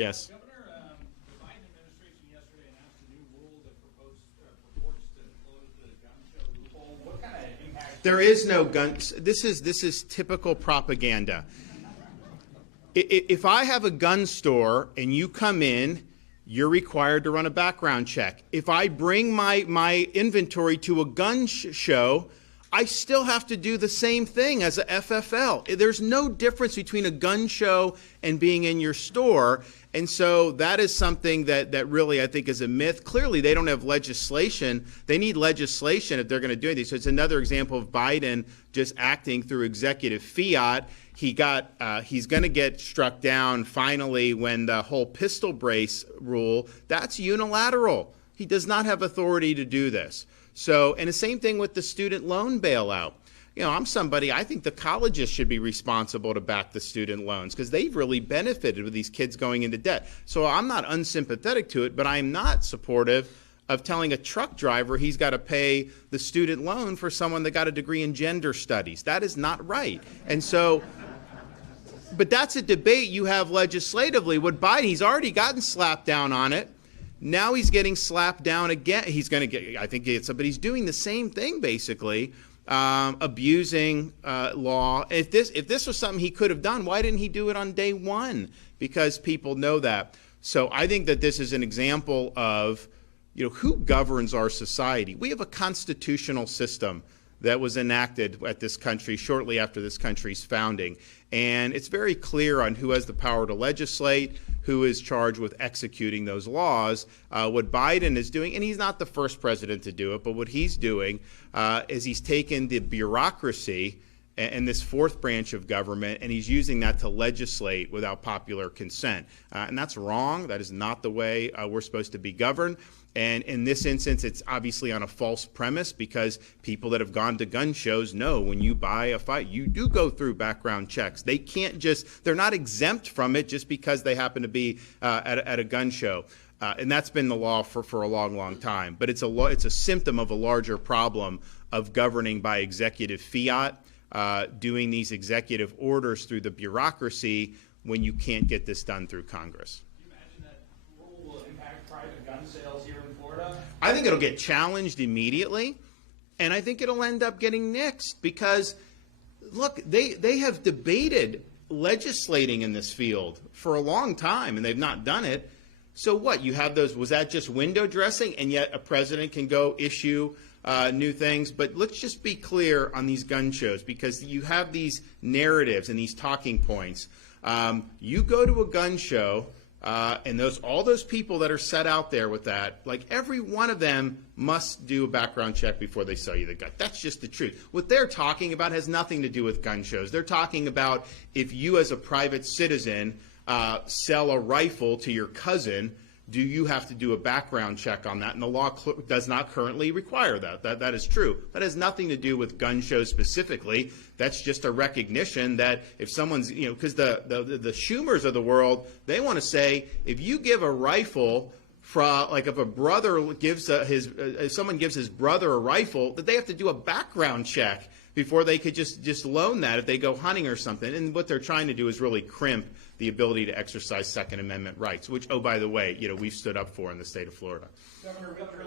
Yes. Governor, the Biden administration yesterday announced a new rule that purports to close the gun show loophole. What kind of impact? There is no gun. This is typical propaganda. If I have a gun store and you come in, you're required to run a background check. If I bring my inventory to a gun show, I still have to do the same thing as a FFL. There's no difference between a gun show and being in your store. And so that is something that really I think is a myth. Clearly, they don't have legislation. They need legislation if they're going to do anything. So it's another example of Biden just acting through executive fiat. He's going to get struck down finally when the whole pistol brace rule, that's unilateral. He does not have authority to do this. So, and the same thing with the student loan bailout. You know, I think the colleges should be responsible to back the student loans because they've really benefited with these kids going into debt. So I'm not unsympathetic to it, but I'm not supportive of telling a truck driver he's got to pay the student loan for someone that got a degree in gender studies. That is not right. And so, but that's a debate you have legislatively. With Biden, he's already gotten slapped down on it. Now he's getting slapped down again. He's going to get, I think it's, but he's doing the same thing basically, abusing law. If this was something he could have done, why didn't he do it on day one? Because people know that. So I think that this is an example of, you know, who governs our society. We have a constitutional system that was enacted at this country shortly after this country's founding. And it's very clear on who has the power to legislate, who is charged with executing those laws. What Biden is doing, and he's not the first president to do it, but what he's doing is he's taken the bureaucracy and this fourth branch of government, and he's using that to legislate without popular consent. And that's wrong. That is not the way we're supposed to be governed. And in this instance, it's obviously on a false premise because people that have gone to gun shows know when you buy a fight, you do go through background checks. They can't they're not exempt from it just because they happen to be at a gun show. And that's been the law for a long, long time. But it's a symptom of a larger problem of governing by executive fiat, doing these executive orders through the bureaucracy when you can't get this done through Congress. Will impact private gun sales here in Florida? I think it'll get challenged immediately, and I think it'll end up getting nixed because, look, they have debated legislating in this field for a long time, and they've not done it. So what? You have those, was that just window dressing, and yet a president can go issue new things? But let's just be clear on these gun shows because you have these narratives and these talking points. You go to a gun show, and all those people that are set out there with that, like every one of them must do a background check before they sell you the gun. That's just the truth. What they're talking about has nothing to do with gun shows. They're talking about if you as a private citizen sell a rifle to your cousin, do you have to do a background check on that? And the law does not currently require that. That is true. That has nothing to do with gun shows specifically. That's just a recognition that if someone's, you know, because the Schumers of the world, they want to say if you give a rifle, like if a brother gives if someone gives his brother a rifle, that they have to do a background check before they could just loan that if they go hunting or something. And what they're trying to do is really crimp the ability to exercise Second Amendment rights, which, oh, by the way, you know, we've stood up for in the state of Florida. Governor,